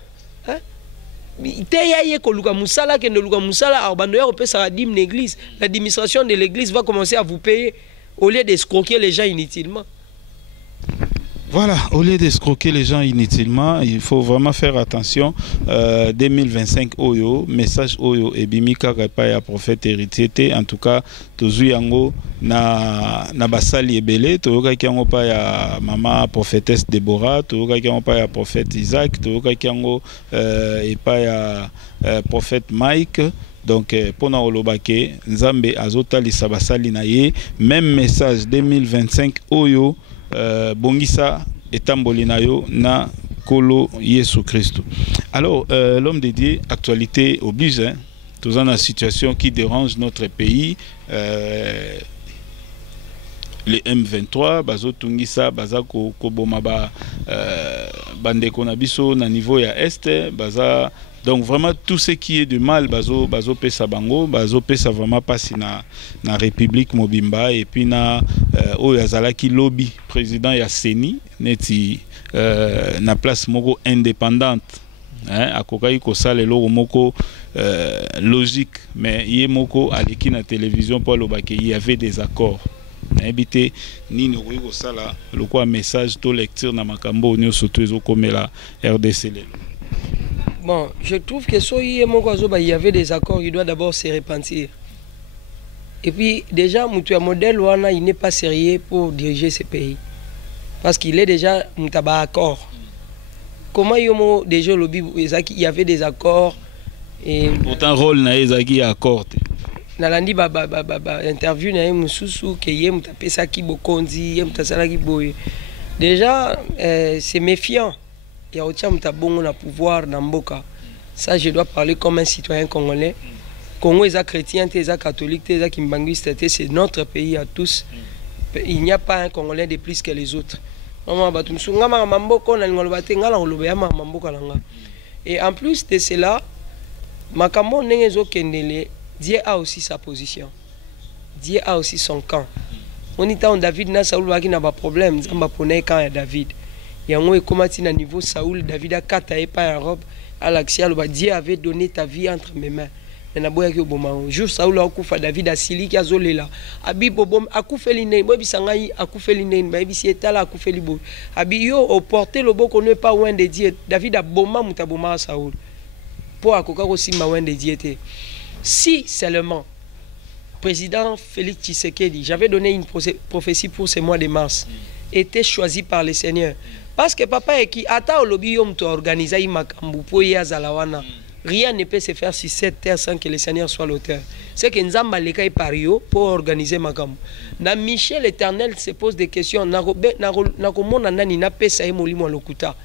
L'administration de l'église va commencer à vous payer au lieu d'escroquer les gens inutilement. Voilà, au lieu d'escroquer les gens inutilement, il faut vraiment faire attention. 2025 Oyo, message Oyo et Bimika Repaya prophète héritier. En tout cas, tozu yango na basali ebele, toyoka kiango pa ya mama prophétesse Déborah, toyoka kiango pa ya prophète Isaac, toyoka kiango et pa ya prophète Mike. Donc, pour nous olobake, Nzambe azota li sabasali na ye, même message 2025 Oyo. Bongisa etamboli na yo na kolo Yesu Christo. Alors l'homme de Dieu, actualité oblige, hein, tous en une situation qui dérange notre pays. Les M23 bazo tungisa baza ko boma ba bande konabiso na niveau ya est baza. Donc vraiment tout ce qui est de mal bazo pesa bango bazo pesa vraiment passi na République Mobimba et puis na oyazalaki lobby président ya Seni neti na place moko indépendante hein akokai ko sala loko moko logique mais yé moko aleki na télévision pour lobaki il y avait des accords habité ni no ko sala loko message to lecture na makambo nyo surtout ezokomela RDC. Bon, je trouve que il y avait des accords, il doit d'abord se repentir. Et puis, déjà, un modèle, il n'est pas sérieux pour diriger ce pays. Parce qu'il est déjà un accord. Comment il y avait des accords et pourtant, rôle na ezaki accord. Nalandi interview na mususu que yem tapé ça qui bokondi, yem tasala qui boy. Déjà, c'est méfiant. Il y a autant de pouvoir dans Mboka. Ça, je dois parler comme un citoyen congolais. Congo est chrétien, est catholique, est kimbanguiste, c'est notre pays à tous. Il n'y a pas un Congolais de plus que les autres. Et en plus de cela, Dieu a aussi sa position. Dieu a aussi son camp. On est en David, n'a pas de problème. David. yango et comment à niveau Saoul David a kata et pas en robe à l'axial Dieu avait donné ta vie entre mes mains. Mais na boya ki boma jour Saoul a kufa David asili ki azolela abi bobom akufeli ne bobi sangai akufeli ne baby si etala akufeli bo abi yo au porter le boko ne pas loin de Dieu. David a boma mutaboma Saoul pour akoka aussi ma loin de Dieu. Si seulement président Félix Tshisekedi, j'avais donné une prophétie pour ce mois de mars, était choisi par le Seigneur. Parce que papa est qui ata olobi yom to organiser makambu po ya zalawana. Rien ne peut se faire sur cette terre sans que le Seigneur soit l'auteur. C'est que Nzamba leka pario pour organiser makambu. Na Michel l'Éternel se pose des questions. Na komona nani na pesa e molimo lokuta.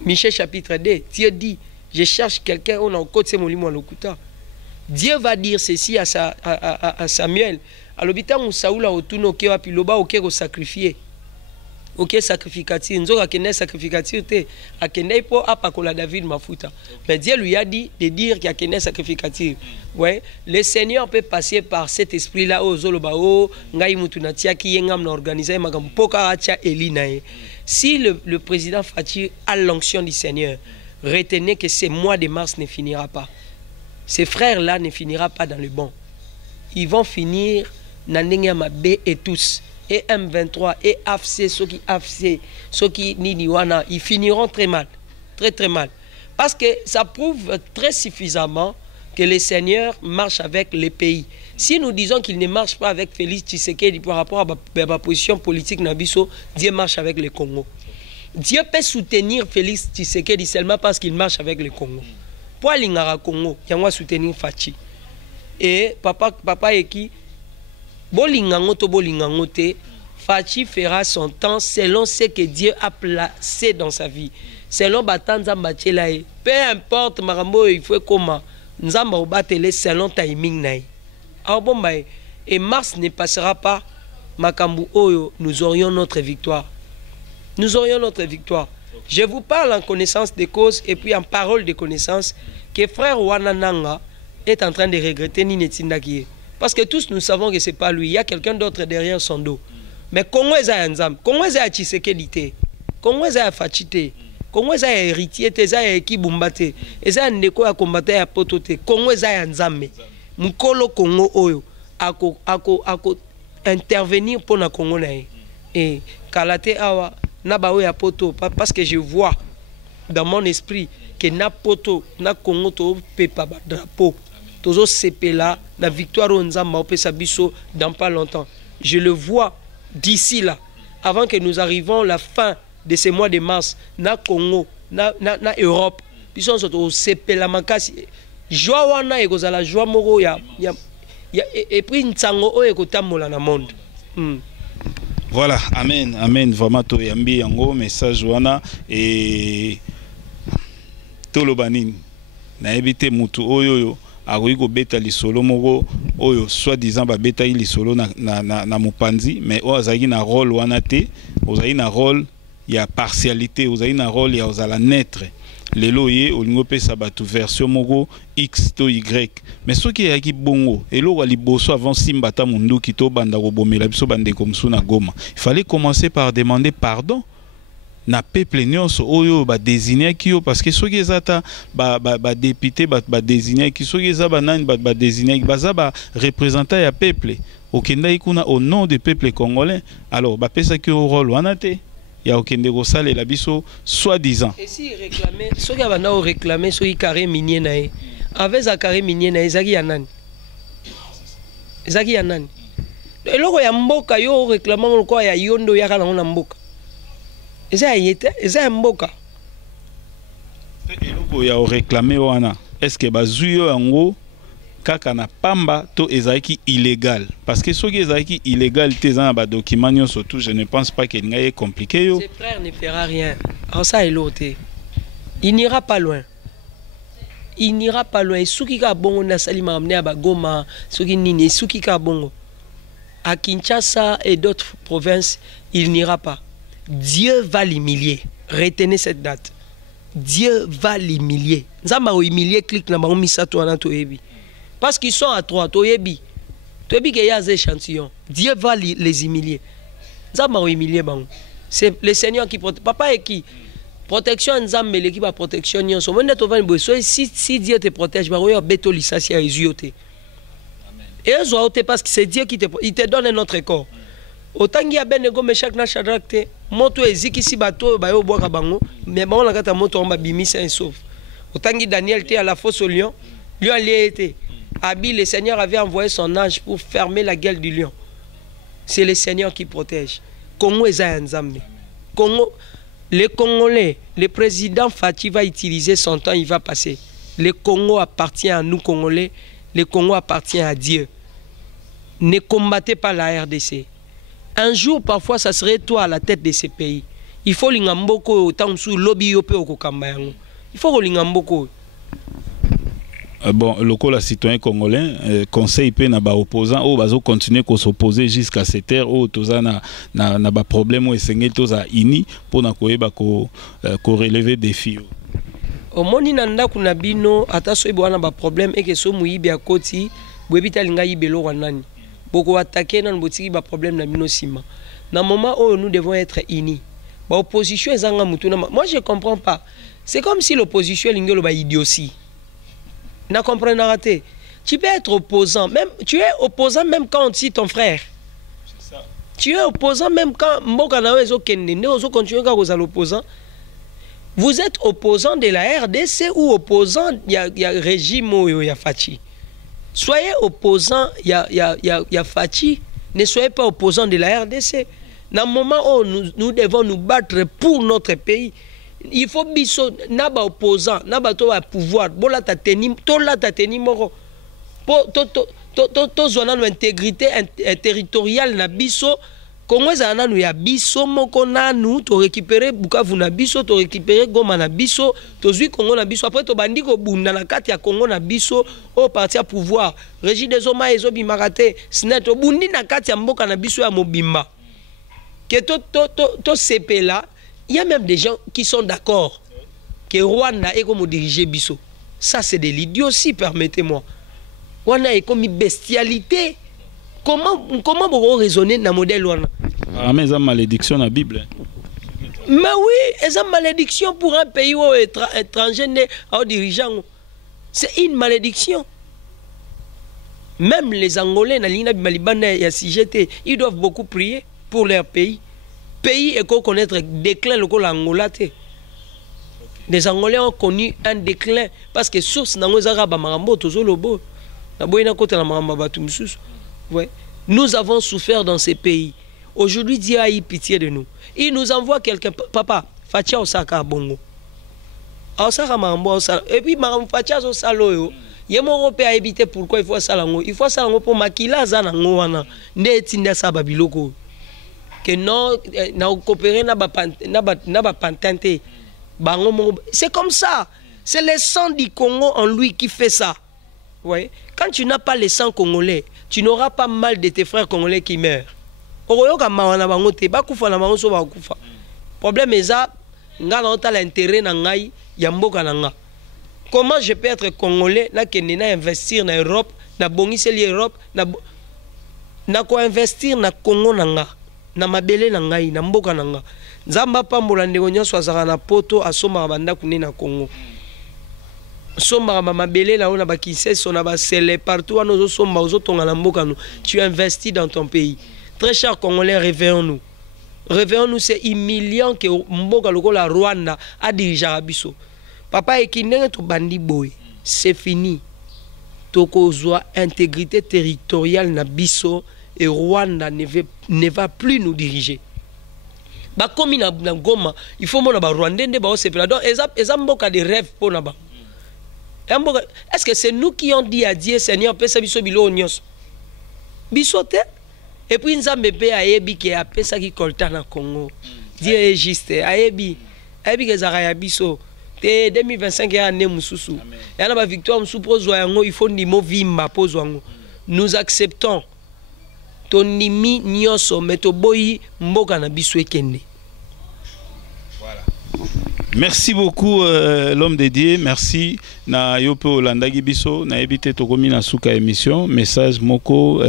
Michel chapitre 2, Dieu dit, je cherche quelqu'un on a côté molimo lokuta. Dieu va dire ceci à Samuel. À l'hôpital où Saoul a retourné au Kéwa, puis l'oba au Kéwa sacrifié. Ok, sacrificatif. Nous avons un sacrificatif. A Kende pour apakola David Mafuta. Mais Dieu lui a dit de dire qu'il y a un sacrificatif. Ouais, le Seigneur peut passer par cet esprit-là au Zolobao, Ngai Mutunatia qui yengam organisé magam poka atia elinae. Si le président Fachi a l'onction du Seigneur, retenez que ce mois de mars ne finira pas. Ces frères-là ne finira pas dans le bon. Ils vont finir Nandengama B et tous. Et M23 et AFC, ceux qui Niniwana, ils finiront très mal. Très très mal. Parce que ça prouve très suffisamment que le Seigneur marche avec les pays. Si nous disons qu'il ne marche pas avec Félix Tshisekedi par rapport à la position politique Nabiso, Dieu marche avec le Congo. Dieu peut soutenir Félix Tshisekedi seulement parce qu'il marche avec le Congo. Pour l'Ingara Congo, il y a soutenir Fachi. Et papa est qui Bolingango to bolingango te, Fachi fera son temps selon ce que Dieu a placé dans sa vie. Selon Batanza Mbachelae. Peu importe Marambo, il faut comment. Nzamba obatele selon timing nae. Alors bon bah, et mars ne passera pas. Makambu Oyo, nous aurions notre victoire. Nous aurions notre victoire. Je vous parle en connaissance des causes et puis en parole de connaissance que frère Wanananga est en train de regretter Ninetindakie. Parce que tous nous savons que ce n'est pas lui. Il y a quelqu'un d'autre derrière son dos. Mais Congo est un Nzam. Congo est un Tshisekedi. Congo est un Fachite. Congo est un héritier. C'est un Kibumbate. C'est un Neko à combattre à Potote. Congo est un Nzambe. Mukolo Congo Oyo. Ako intervenir pour le Congo. Et Kalate Awa. Nabawe à Poto. Parce que je vois dans mon esprit que na Poto, na Congo, to pepa drapeau. Toujours CP là, la victoire au Nzamba au Pesabiso dans pas longtemps. Je le vois d'ici là, avant que nous arrivions à la fin de ce mois de mars, na Congo, na Europe, puis on se au CP la makasi. Joie wana et la joie moro ya et puis ntango o ekotambola na monde. Voilà, amen, amen. Vraiment to yambi yango message wana et tolobanini na ebite mutu oyo akoki beta lisolo moko oyo soi-disant babeta lisolo na mopanzi mais oyo azalaki na rôle wana te ozali na rôle ya partialité ozali na rôle ya ozala naître lelo ye olingo pesa bato version moko X to Y mais soki yaki bongo eloko liboso avant simbata munduki to banda kobomela biso bandeko mosu na Goma il fallait commencer par demander pardon na peuple nyonso oyo ba désigner ki yo parce que soki ezata ba député ba désigner ki soki eza banani ba désigner baza ba représentant ya peuple okenda ikuna au nom du peuple congolais alors ba pesa ki au rôle wana te ya okende ko sale la biso soi-disant et si réclamer soki abana o réclamer soki carré minier nae avec za carré minier nae zaki ya nani eloko ya mboka yo réclamant ko ya yondo ya kana na mboka eza mboka eloko ya réclamer wana est-ce que bazuyo yango kaka na pamba to ezaki illégal parce que soki ezaki illégal te za na ba document surtout je ne pense pas qu'il est compliqué yo ses frères ne fera rien alors ça elote il n'ira pas loin suki ka bongo na salima amne ba Goma soki nini suki ka bongo à Kinshasa et d'autres provinces il n'ira pas. Dieu va l'humilier. Retenez cette date. Dieu va l'humilier. Nzamba o humilier clique na bango misato na toyebi. Parce qu'ils sont à trois toyebi. Toyebi que y a des échantillons. Dieu va les humilier. Nzamba o humilier bango. C'est le Seigneur qui protège. Papa et qui protection nzambe l'équipe a protection nyonso. Monde to vani boso si Dieu te protège, ba royo beto lisasi ya eziote. Et eziote parce que c'est Dieu qui te donne notre corps. Autant qu'il y a Benego Meshach na Shadrach te moto eziki si bato ba yo boka bango mais bango na kata moto on bimisa un sauve. Autant qu'il Daniel te à la fosse au lion, lion y était. Abi le Seigneur avait envoyé son ange pour fermer la gueule du lion. C'est le Seigneur qui protège. Congo eza nzambe. Congo les Congolais, le président Fati va utiliser son temps, il va passer. Le Congo appartient à nous Congolais, le Congo appartient à Dieu. Ne combattez pas la RDC. Un jour, parfois, ça serait toi à la tête de ces pays. Il faut l'ingamboko autant sous lobby yope au kokambayango. Il faut l'ingamboko. Bon, le col citoyen congolais, conseil peut na ba opposant ou bazo continuer à s'opposer jusqu'à cette terre ou toza na ba problème ou esengé toza ini pour na koyeba ko relever défi. Au moni nanda kuna bino ataso ibo na ba problème et que so muyibi akoti bwebita linga yibelo wanani. Boko attaquer nan botiki ba problème na bino sima. Na moment où nous devons être unis. Ba opposition ezanga mutuna. Moi je comprends pas. C'est comme si l'opposition lingelo ba idiotie. N'a compris raté. Tu peux être opposant, même tu es opposant même quand on cite ton frère. C'est ça. Tu es opposant même quand l'opposant. Vous êtes opposant de la RDC ou opposant il y a régime ou il y a Fachi. Soyez opposant il y a Fachi, ne soyez pas opposant de la RDC. Dans le moment où nous devons nous battre pour notre pays. Il faut biso naba opposant naba to pouvoir bola ta teni to la ta teni moko to zona no intégrité territoriale na biso Congo za nanu ya biso moko nanu to récupérer Bukavu na biso to récupérer Goma na biso to zui Congo na biso après to bandi ko bunda na kati ya Congo na biso au parti à pouvoir Régis des Oma ezo bimarate snet to bundi na kati ya mboka na biso ya mobimba que to CP là. Il y a même des gens qui sont d'accord que Rwanda est comme diriger Bisso. Ça, c'est de l'idiotie, permettez-moi. Rwanda est comme une bestialité. Comment vous raisonner dans le modèle Rwanda? Ah, mais c'est une malédiction dans la Bible. Mais oui, c'est une malédiction pour un pays où étranger n'est pas dirigeant. C'est une malédiction. Même les Angolais, ils doivent beaucoup prier pour leur pays. Pays et qu'on connaître déclin le col Angola. Les Angolais ont connu un déclin parce que source n'angos arabes marambo tozo lobo. Na boyna côté la maramba batumsus. Ouais. Nous avons souffert dans ces pays. Aujourd'hui Dieu a eu pitié de nous. Il nous envoie quelqu'un papa Fatia Osaka Bongo. Osaka marambo et puis marambo Fatia Osalo yo. Yemo Européen a évité pourquoi il faut ça lango. Il faut ça lango pour makila za nango wana. Ndetinda sa babiloko. Que non, coopérer c'est comme ça. C'est le sang du Congo en lui qui fait ça. Ouais. Quand tu n'as pas le sang congolais, tu n'auras pas mal de tes frères congolais qui meurent. Problème est ça, l'intérêt comment je peux être congolais, investir en Europe, Europe, investir dans Congo nanga. Na mabele na ngai na mboka na nga nzamba pambola ndeko nyonso azaka na poto asomaka banda kune na Congo somba mabele na ona bakiseso na basele partout wana ozosomba ozotonga na mboka no tu investis dans ton pays. Très chers Congolais, réveillons-nous. Réveillons-nous, c'est humiliant que mboka lokola Rwanda a dirigé biso. Papa ekindenge to bandi boy, c'est fini. Tokozwa intégrité territoriale na biso. Et Rwanda ne va plus nous diriger. Bah comme il a Goma, il faut mon Rwandais ne ba sepela. Donc ezamboka des rêves pour naba. Est-ce que c'est nous qui ont dit à Dieu Seigneur pesa biso bilo nyos? Bisote et puis nzambe pe ayebi ke apesa ki kolta na Congo. Dieu est juste. Ayebi ke zakaya biso. Te 2025 ya ne mususu. Ya na ba victoire musupozo yango il faut ndimo vimba pozo yango. Nous acceptons. Tonimi nyoso metoboyi mboka na biso ekende. Voilà. Merci beaucoup l'homme dédié, merci na yope Olandagi biso na ebite tokomi na suka émission message moko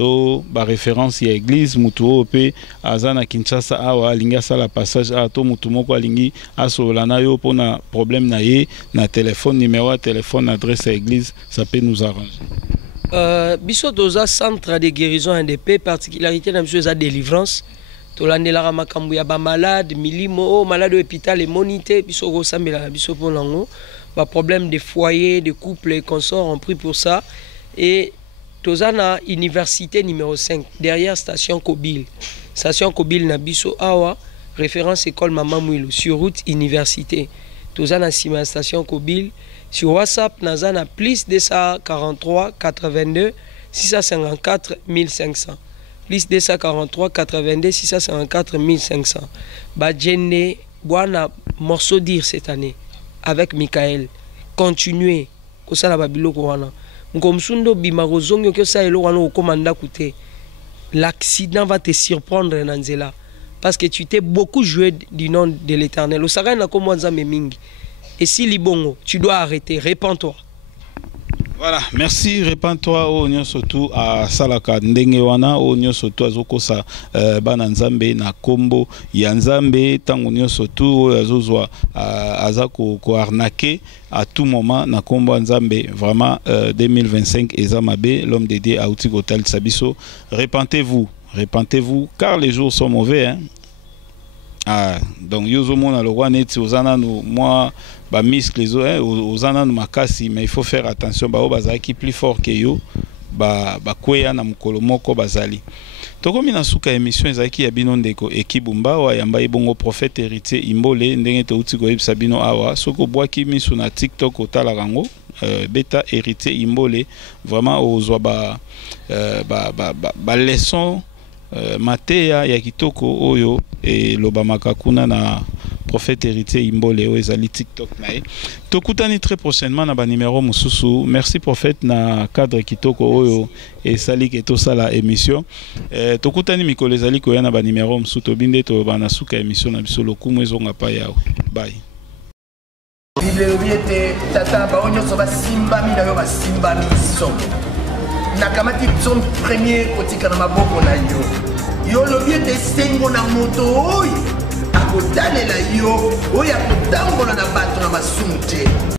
to ba référence ya église mutu ope azana Kinshasa awa alinga sala passage a to mutu moko alingi asola na yo pona problème na ye na téléphone numéro téléphone adresse à église ça peut nous arranger. Biso doza centre de guérison et de paix particularité na biso za délivrance to landela makambu ya ba malade milimo malade hôpital et monité biso ko sambela na biso pona ngo ba problème de foyer de couple et consorts on prie pour ça et tozana université numéro 5 derrière station Kobil na biso awa référence école Maman Mouilo sur route université tozana sima station Kobil sur WhatsApp nazana plus 243 82 654 1500 plus 243 82 654 1500 Badjene Bwana morceau dire cette année avec Michael continuer kosala babiloko wana Ngomsundo bimarozongo que ça elo wana okomanda koute. L'accident va te surprendre Nanzela parce que tu t'es beaucoup joué du nom de l'Éternel. Osaka na komonza memingi. Et si libongo, tu dois arrêter, répands-toi. Voilà, merci, répands-toi au nyo surtout à Salaka ndenge wana au nyo surtout azokosa bana nzambe na kombo ya nzambe tango nyo surtout azozwa azako ko arnaquer à tout moment na kombo nzambe vraiment 2025 ezamabe l'homme dédié à Outikotal Sabiso. Repentez-vous car les jours sont mauvais hein. Donc yozo mona lo wana eti ozana no moi ba muscle ozana no makasi mais il faut faire attention ba bazaki plus fort que yo ba kweya na mukolo moko bazali tokomi na suka émission ezaki ya bino ndeko ekibumba wa yamba ibongo prophète héritier Imbole ndenge to uti koyebisa bino awa soko bwaki misu na TikTok otala rango beta héritier Imbole vraiment ozwa ba leçon Matéa ya kitoko oyo et lobamaka kuna na prophète héritier Imbole o ezali TikTok nae tokutani très prochainement na ba numéro mususu. Merci prophète na cadre kitoko oyo et sali ke to sala émission tokutani mikolo ezali ko ya na ba numéro mususu to binde to bana suka émission na biso lokumu ezonga pa yawe bye. Bible biete tata baonyo so basimba mi na yo basimba mi so nakamati son premier kotika na maboko na yo yo lobi ete sengo na moto oyo akotalela yo oyo akotambola na bato na masumu te.